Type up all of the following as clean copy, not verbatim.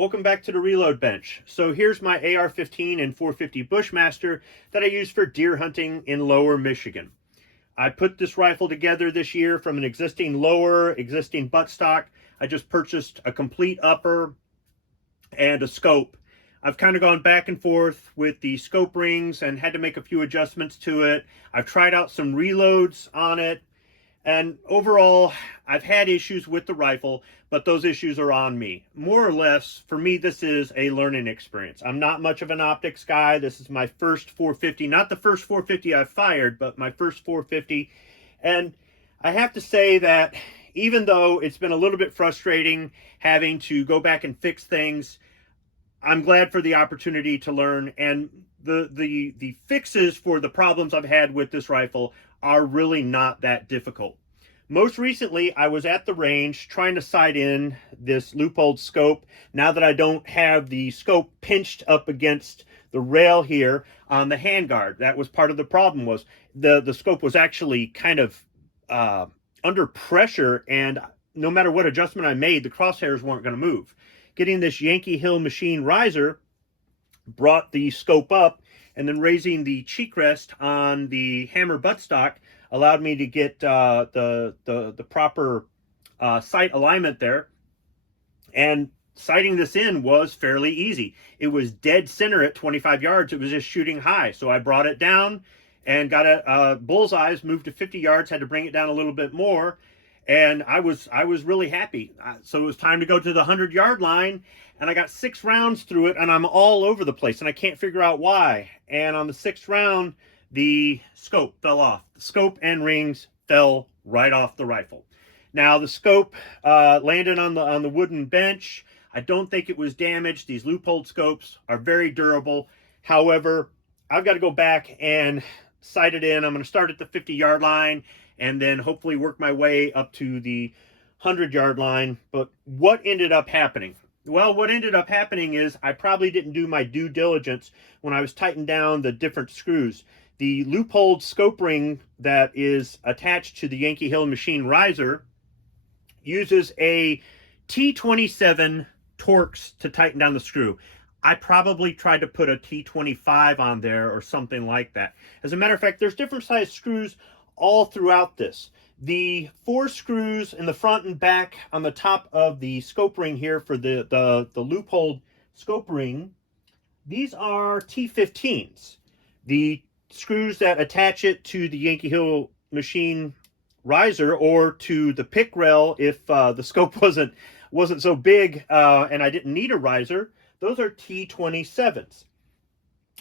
Welcome back to the reload bench. So here's my AR-15 and 450 Bushmaster that I use for deer hunting in lower Michigan. I put this rifle together this year from an existing buttstock. I just purchased a complete upper and a scope. I've kind of gone back and forth with the scope rings and had to make a few adjustments to it. I've tried out some reloads on it. And overall, I've had issues with the rifle, but those issues are on me. More or less, for me, this is a learning experience. I'm not much of an optics guy. This is my first 450, not the first 450 I've fired, but my first 450. And I have to say that even though it's been a little bit frustrating having to go back and fix things, I'm glad for the opportunity to learn. And the fixes for the problems I've had with this rifle are really not that difficult. Most recently, I was at the range trying to sight in this Leupold scope. Now that I don't have the scope pinched up against the rail here on the handguard, that was part of the problem. Was the scope was actually kind of under pressure, and no matter what adjustment I made, the crosshairs weren't going to move. Getting this Yankee Hill machine riser brought the scope up, and then raising the cheek rest on the hammer buttstock allowed me to get the proper sight alignment there. And sighting this in was fairly easy. It was dead center at 25 yards. It was just shooting high. So I brought it down and got a bullseyes, moved to 50 yards, had to bring it down a little bit more. And I was really happy. So it was time to go to the 100-yard line, and I got 6 rounds through it, and I'm all over the place, and I can't figure out why. And on the 6th round, the scope fell off. The scope and rings fell right off the rifle. Now, the scope landed on the wooden bench. I don't think it was damaged. These Leupold scopes are very durable. However, I've got to go back and sight it in. I'm going to start at the 50-yard line and then hopefully work my way up to the 100-yard line. But what ended up happening? Well, what ended up happening is I probably didn't do my due diligence when I was tightening down the different screws. The Leupold scope ring that is attached to the Yankee Hill machine riser uses a T27 Torx to tighten down the screw. I probably tried to put a T25 on there or something like that. As a matter of fact, there's different size screws all throughout this. The 4 screws in the front and back on the top of the scope ring here for the Leupold scope ring, these are T15s. The screws that attach it to the Yankee Hill machine riser or to the pick rail if the scope wasn't so big and I didn't need a riser, those are T27s.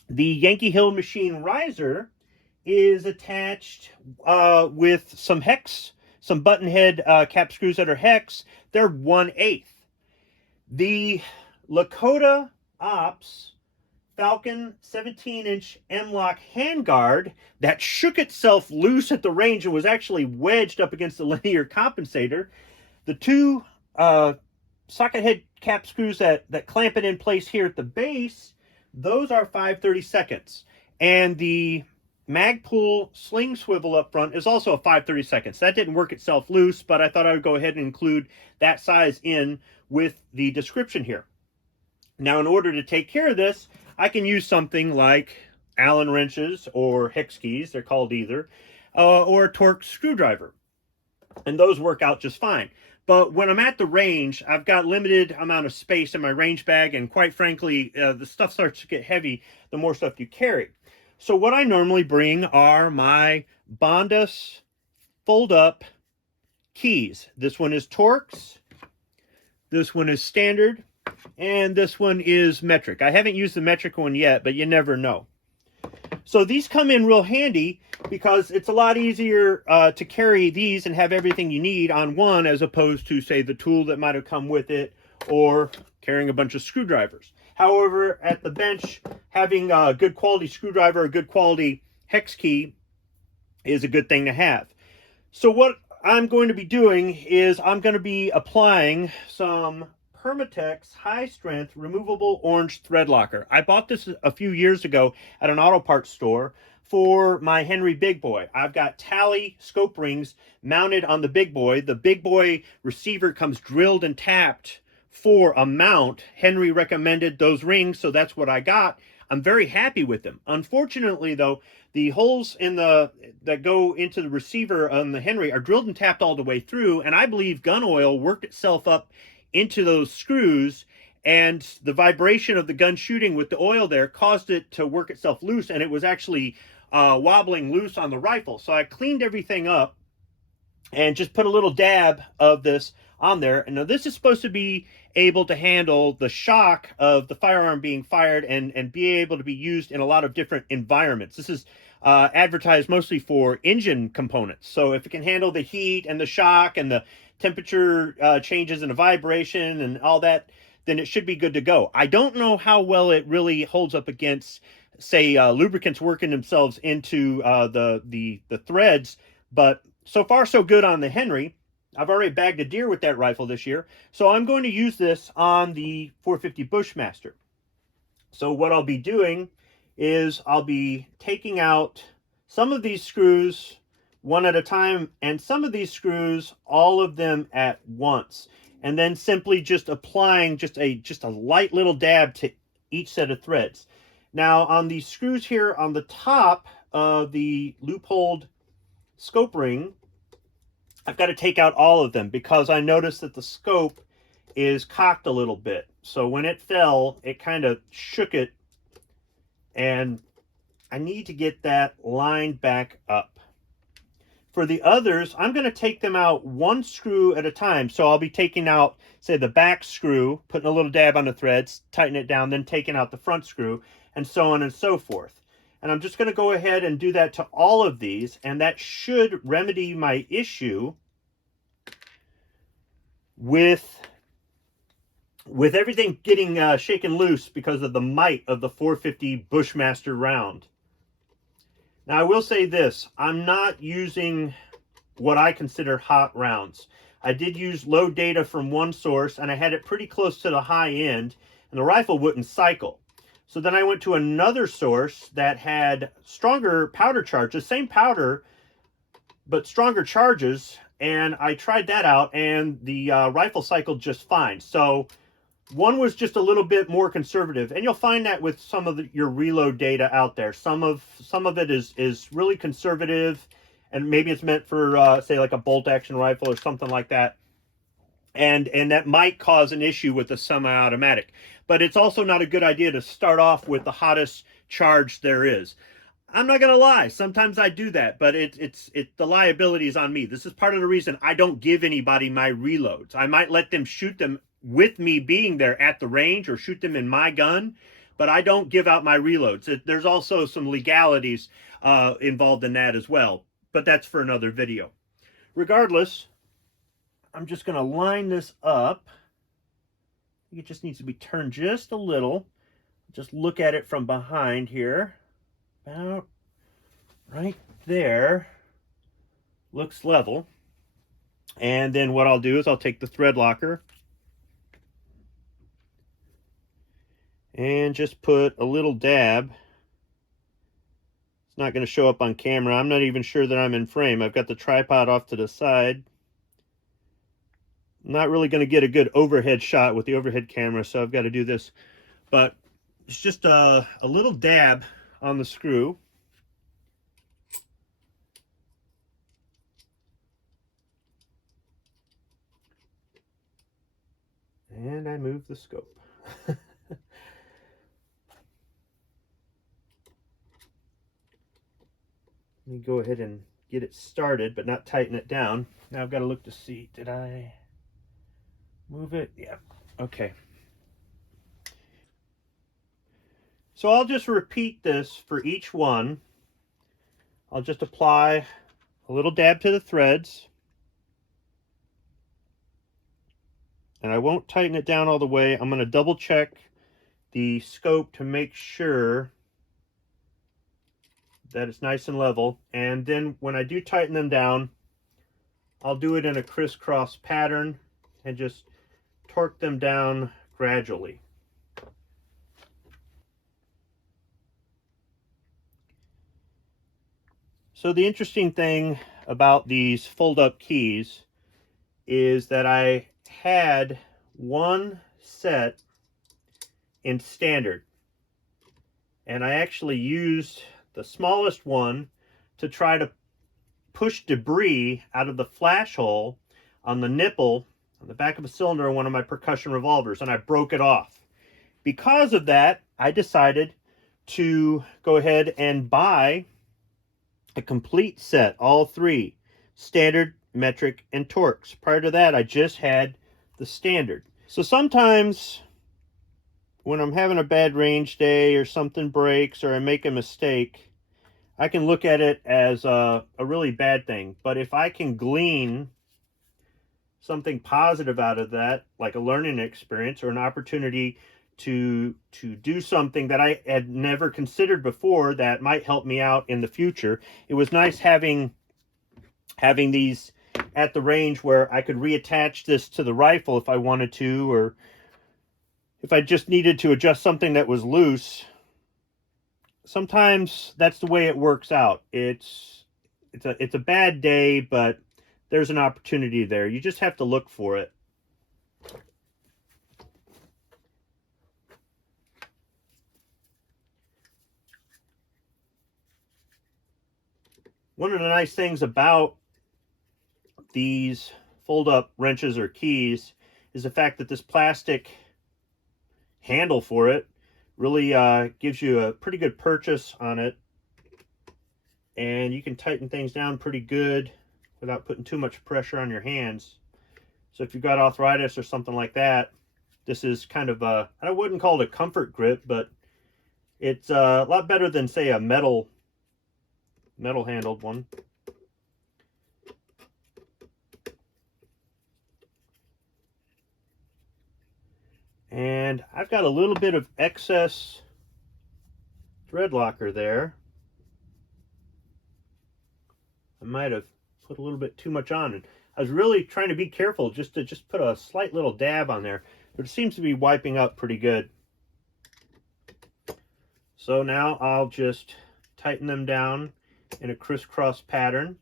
The Yankee Hill machine riser is attached with some hex, some button head cap screws that are hex. They're 1/8. The Lakota Ops Falcon 17-inch M-Lock handguard that shook itself loose at the range and was actually wedged up against the linear compensator. The 2 socket head cap screws that clamp it in place here at the base, those are 5/32. And the Magpul sling swivel up front is also a 5/32. That didn't work itself loose, but I thought I would go ahead and include that size in with the description here. Now, in order to take care of this, I can use something like Allen wrenches or hex keys, they're called either, or a Torx screwdriver. And those work out just fine. But when I'm at the range, I've got limited amount of space in my range bag, and quite frankly, the stuff starts to get heavy the more stuff you carry. So what I normally bring are my Bondus fold-up keys. This one is Torx, this one is standard, and this one is metric. I haven't used the metric one yet, but you never know. So these come in real handy because it's a lot easier to carry these and have everything you need on one as opposed to, say, the tool that might have come with it or carrying a bunch of screwdrivers. However, at the bench, having a good quality screwdriver, a good quality hex key is a good thing to have. So what I'm going to be doing is I'm going to be applying some Permatex high strength removable orange thread locker. I bought this a few years ago at an auto parts store for my Henry Big Boy. I've got Tally scope rings mounted on the Big Boy. The Big Boy receiver comes drilled and tapped for a mount. Henry recommended those rings, so that's what I got. I'm very happy with them. Unfortunately, though, the holes in the that go into the receiver on the Henry are drilled and tapped all the way through, and I believe gun oil worked itself up into those screws, and the vibration of the gun shooting with the oil there caused it to work itself loose, and it was actually wobbling loose on the rifle. So I cleaned everything up and just put a little dab of this on there. And now this is supposed to be able to handle the shock of the firearm being fired and be able to be used in a lot of different environments. This is advertised mostly for engine components. So if it can handle the heat and the shock and the temperature changes and the vibration and all that, then it should be good to go. I don't know how well it really holds up against, say, lubricants working themselves into the threads, but so far so good on the Henry. I've already bagged a deer with that rifle this year, so I'm going to use this on the 450 Bushmaster. So what I'll be doing is I'll be taking out some of these screws one at a time, and some of these screws, all of them at once, and then simply just applying just a light little dab to each set of threads. Now on these screws here on the top of the loopholed scope ring, I've got to take out all of them because I noticed that the scope is cocked a little bit. So when it fell, it kind of shook it, and I need to get that lined back up. For the others, I'm going to take them out one screw at a time. So I'll be taking out, say, the back screw, putting a little dab on the threads, tighten it down, then taking out the front screw, and so on and so forth. And I'm just going to go ahead and do that to all of these, and that should remedy my issue with everything getting shaken loose because of the might of the 450 Bushmaster round. Now, I will say this. I'm not using what I consider hot rounds. I did use low data from one source, and I had it pretty close to the high end, and the rifle wouldn't cycle. So then I went to another source that had stronger powder charges, same powder, but stronger charges, and I tried that out, and the rifle cycled just fine. So one was just a little bit more conservative, and you'll find that with some of your reload data out there. Some of it is really conservative, and maybe it's meant for say like a bolt action rifle or something like that. And that might cause an issue with the semi-automatic. But it's also not a good idea to start off with the hottest charge there is. I'm not going to lie. Sometimes I do that, but the liability is on me. This is part of the reason I don't give anybody my reloads. I might let them shoot them with me being there at the range or shoot them in my gun, but I don't give out my reloads. There's also some legalities involved in that as well, but that's for another video. Regardless, I'm just going to line this up. It just needs to be turned just a little. Just look at it from behind here. About right there. Looks level. And then what I'll do is I'll take the thread locker and just put a little dab. It's not going to show up on camera. I'm not even sure that I'm in frame. I've got the tripod off to the side. I'm not really going to get a good overhead shot with the overhead camera, so I've got to do this. But it's just a little dab on the screw. And I move the scope. Let me go ahead and get it started, but not tighten it down. Now I've got to look to see, did I move it? Yeah, okay. So I'll just repeat this for each one. I'll just apply a little dab to the threads. And I won't tighten it down all the way. I'm going to double check the scope to make sure that it's nice and level. And then when I do tighten them down, I'll do it in a crisscross pattern and just torque them down gradually. So the interesting thing about these fold-up keys is that I had one set in standard, and I actually used the smallest one to try to push debris out of the flash hole on the nipple on the back of a cylinder on one of my percussion revolvers, and I broke it off. Because of that, I decided to go ahead and buy a complete set, all three, standard, metric, and Torx. Prior to that, I just had the standard. So sometimes when I'm having a bad range day or something breaks or I make a mistake, I can look at it as a really bad thing. But if I can glean something positive out of that, like a learning experience or an opportunity to do something that I had never considered before that might help me out in the future, it was nice having these at the range where I could reattach this to the rifle if I wanted to, or if I just needed to adjust something that was loose. Sometimes that's the way it works out. It's a bad day, but there's an opportunity there. You just have to look for it. One of the nice things about these fold-up wrenches or keys is the fact that this plastic handle for it really gives you a pretty good purchase on it, and you can tighten things down pretty good without putting too much pressure on your hands. So if you've got arthritis or something like that, this is kind of a, I wouldn't call it a comfort grip, but it's a lot better than, say, a metal handled one. And I've got a little bit of excess Threadlocker there. I might have put a little bit too much on it. I was really trying to be careful just to put a slight little dab on there, but it seems to be wiping up pretty good. So now I'll just tighten them down in a crisscross pattern.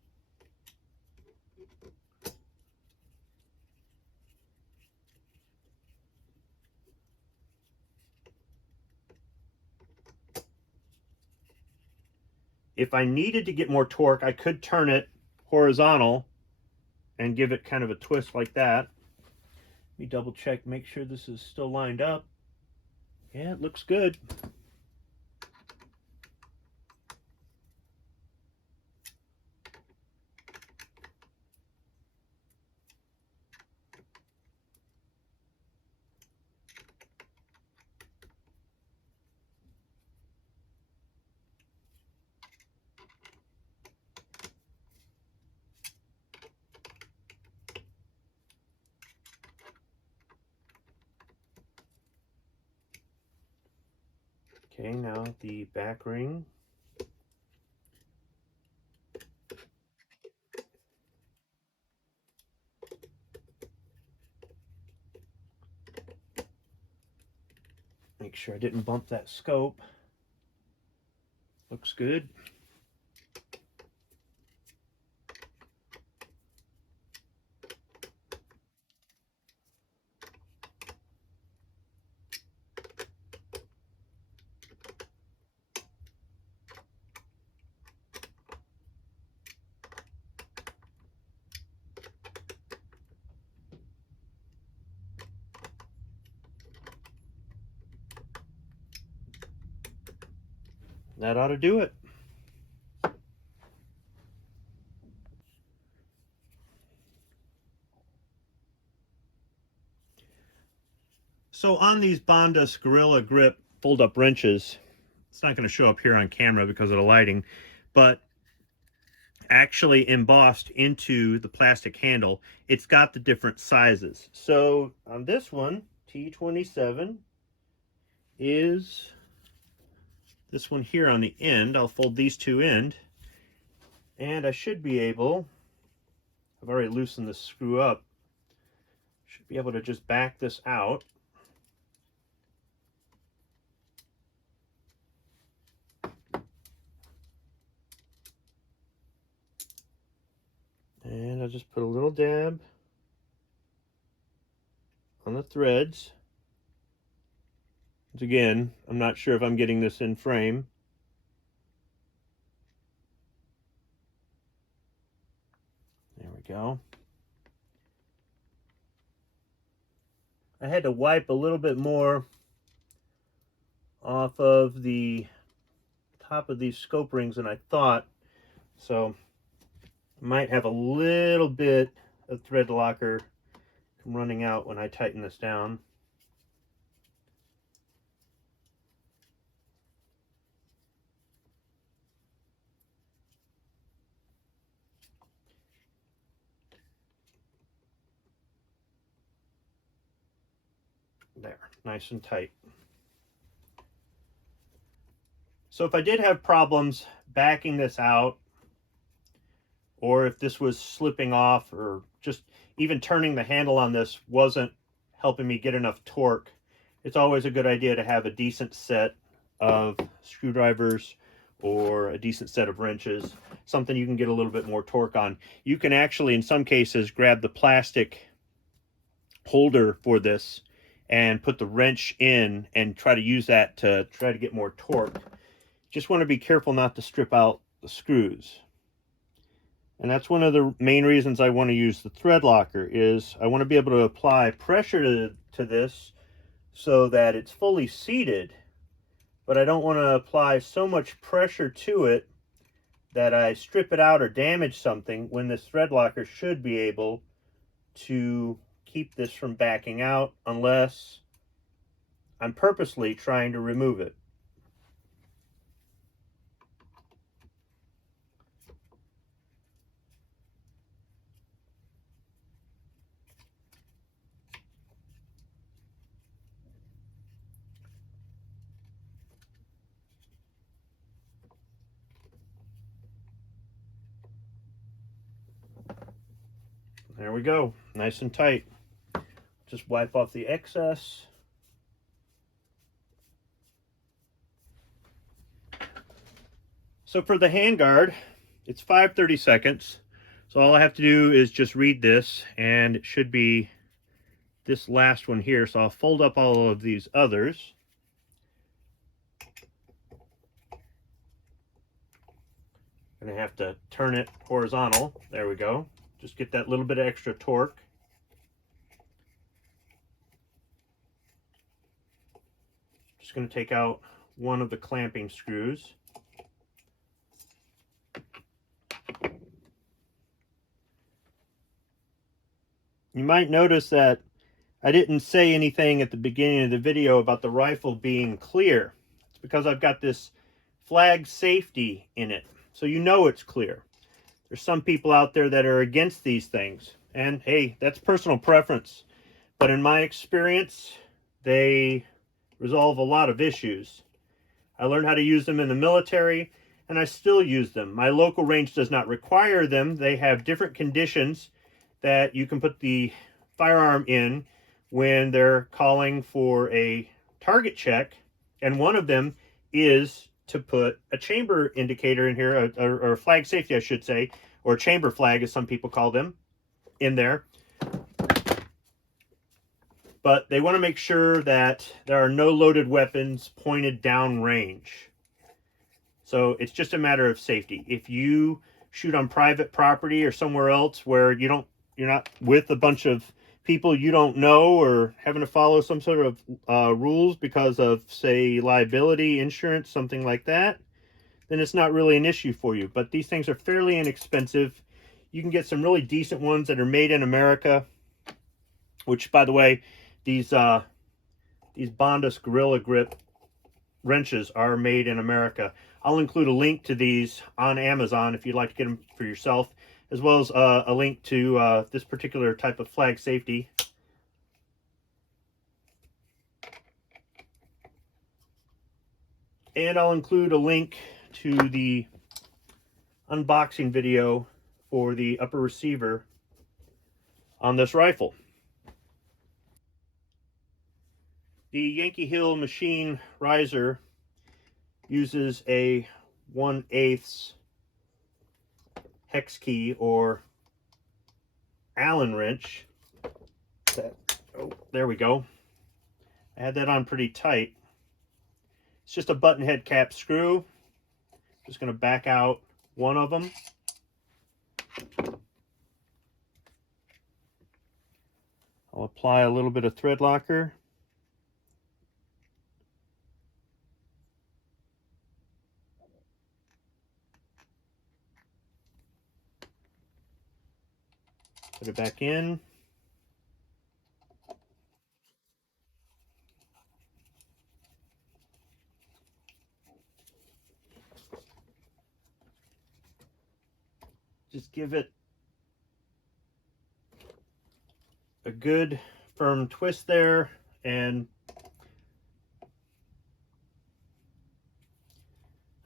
If I needed to get more torque, I could turn it horizontal and give it kind of a twist like that. Let me double check, make sure this is still lined up. Yeah, it looks good. Okay, now the back ring. Make sure I didn't bump that scope. Looks good. That ought to do it. So on these Bondus Gorilla Grip fold-up wrenches, it's not going to show up here on camera because of the lighting, but actually embossed into the plastic handle, it's got the different sizes. So on this one, T27 is this one here on the end. I'll fold these two in, and I should be able, I've already loosened this screw up, should be able to just back this out. And I'll just put a little dab on the threads. Again, I'm not sure if I'm getting this in frame. There we go. I had to wipe a little bit more off of the top of these scope rings than I thought, so I might have a little bit of thread locker running out when I tighten this down. There, nice and tight. So if I did have problems backing this out, or if this was slipping off, or just even turning the handle on this wasn't helping me get enough torque, it's always a good idea to have a decent set of screwdrivers or a decent set of wrenches, something you can get a little bit more torque on. You can actually, in some cases, grab the plastic holder for this and put the wrench in and try to use that to try to get more torque. Just want to be careful not to strip out the screws. And that's one of the main reasons I want to use the thread locker, is I want to be able to apply pressure to this so that it's fully seated, but I don't want to apply so much pressure to it that I strip it out or damage something, when this thread locker should be able to keep this from backing out unless I'm purposely trying to remove it. There we go, nice and tight. Just wipe off the excess. So for the handguard, it's 5/32. So all I have to do is just read this, and it should be this last one here. So I'll fold up all of these others. I'm gonna have to turn it horizontal. There we go. Just get that little bit of extra torque. Just going to take out one of the clamping screws. You might notice that I didn't say anything at the beginning of the video about the rifle being clear. It's because I've got this flag safety in it, so you know it's clear. There's some people out there that are against these things, and hey, that's personal preference. But in my experience, they resolve a lot of issues. I learned how to use them in the military, and I still use them. My local range does not require them. They have different conditions that you can put the firearm in when they're calling for a target check, and one of them is to put a chamber indicator in here, or flag safety, I should say, or chamber flag, as some people call them, in there. But they want to make sure that there are no loaded weapons pointed down range. So it's just a matter of safety. If you shoot on private property or somewhere else where you're not with a bunch of people you don't know, or having to follow some sort of rules because of, say, liability, insurance, something like that, then it's not really an issue for you. But these things are fairly inexpensive. You can get some really decent ones that are made in America, which, by the way, these Bondus Gorilla Grip wrenches are made in America. I'll include a link to these on Amazon if you'd like to get them for yourself, as well as a link to this particular type of flag safety. And I'll include a link to the unboxing video for the upper receiver on this rifle. The Yankee Hill machine riser uses a 1/8 hex key or Allen wrench that Oh, there we go. I had that on pretty tight. It's just a button head cap screw. Just going to back out one of them. I'll apply a little bit of thread locker. Put it back in. Just give it a good firm twist there, and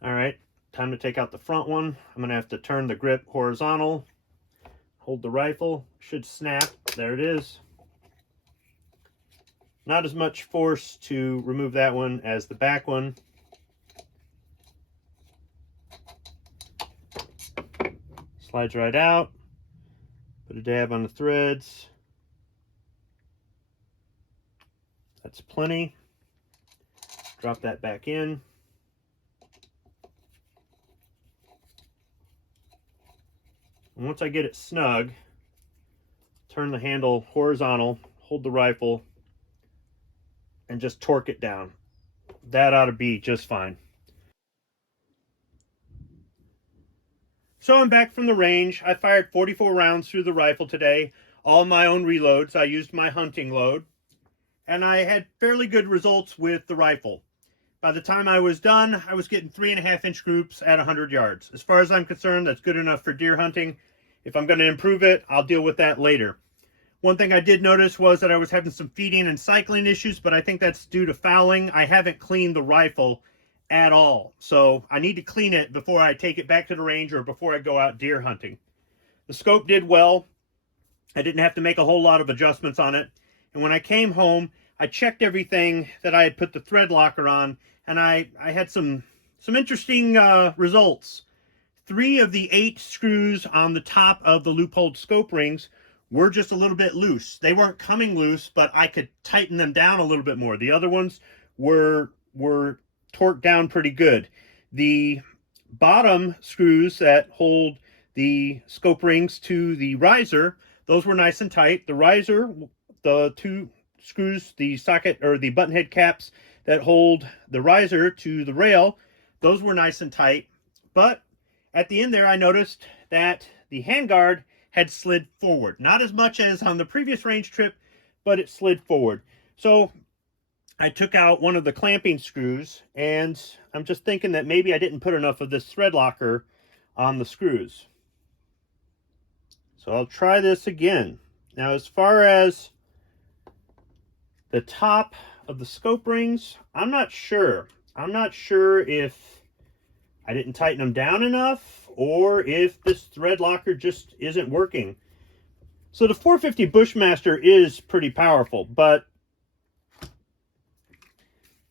all right, time to take out the front one. I'm gonna have to turn the grip horizontal, hold the rifle, should snap. There it is. Not as much force to remove that one as the back one. Slides right out. Put a dab on the threads. That's plenty. Drop that back in. And once I get it snug, turn the handle horizontal, hold the rifle, and just torque it down. That ought to be just fine. So I'm back from the range. I fired 44 rounds through the rifle today. All my own reloads. I used my hunting load. And I had fairly good results with the rifle. By the time I was done, I was getting 3.5-inch groups at 100 yards. As far as I'm concerned, that's good enough for deer hunting. If I'm going to improve it, I'll deal with that later. One thing I did notice was that I was having some feeding and cycling issues, but I think that's due to fouling. I haven't cleaned the rifle at all, so I need to clean it before I take it back to the range or before I go out deer hunting. The scope did well. I didn't have to make a whole lot of adjustments on it. And when I came home, I checked everything that I had put the thread locker on, and I had some interesting results. 3 of the 8 screws on the top of the loopholed scope rings were just a little bit loose. They weren't coming loose, but I could tighten them down a little bit more. The other ones were torqued down pretty good. The bottom screws that hold the scope rings to the riser, those were nice and tight. The riser, the 2 screws, the socket or the button head caps that hold the riser to the rail, those were nice and tight. But at the end there, I noticed that the handguard had slid forward. Not as much as on the previous range trip, but it slid forward. So I took out one of the clamping screws, and I'm just thinking that maybe I didn't put enough of this thread locker on the screws. So I'll try this again. Now, as far as the top of the scope rings, I'm not sure. I'm not sure if I didn't tighten them down enough or if this thread locker just isn't working. So the 450 Bushmaster is pretty powerful, but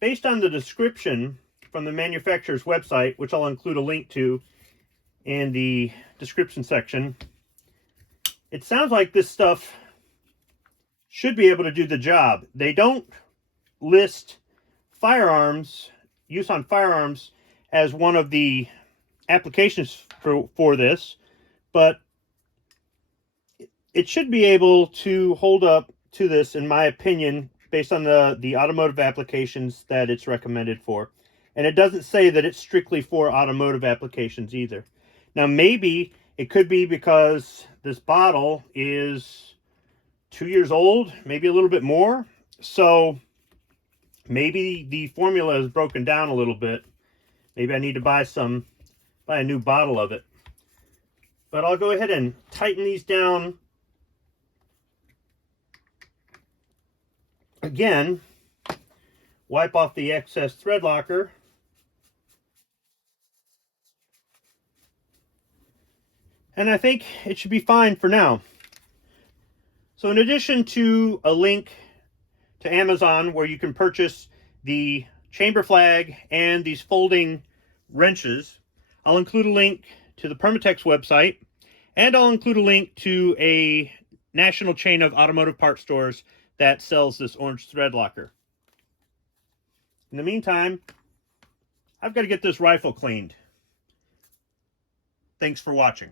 based on the description from the manufacturer's website, which I'll include a link to in the description section, it sounds like this stuff should be able to do the job. They don't list firearms, use on firearms, as one of the applications for this, but it should be able to hold up to this, in my opinion, based on the automotive applications that it's recommended for. And it doesn't say that it's strictly for automotive applications either. Now, maybe it could be because this bottle is 2 years old, maybe a little bit more. So maybe the formula is broken down a little bit. Maybe I need to buy a new bottle of it. But I'll go ahead and tighten these down again. Wipe off the excess thread locker. And I think it should be fine for now. So in addition to a link to Amazon where you can purchase the chamber flag and these folding wrenches, I'll include a link to the Permatex website, and I'll include a link to a national chain of automotive parts stores that sells this orange Threadlocker. In the meantime, I've got to get this rifle cleaned. Thanks for watching.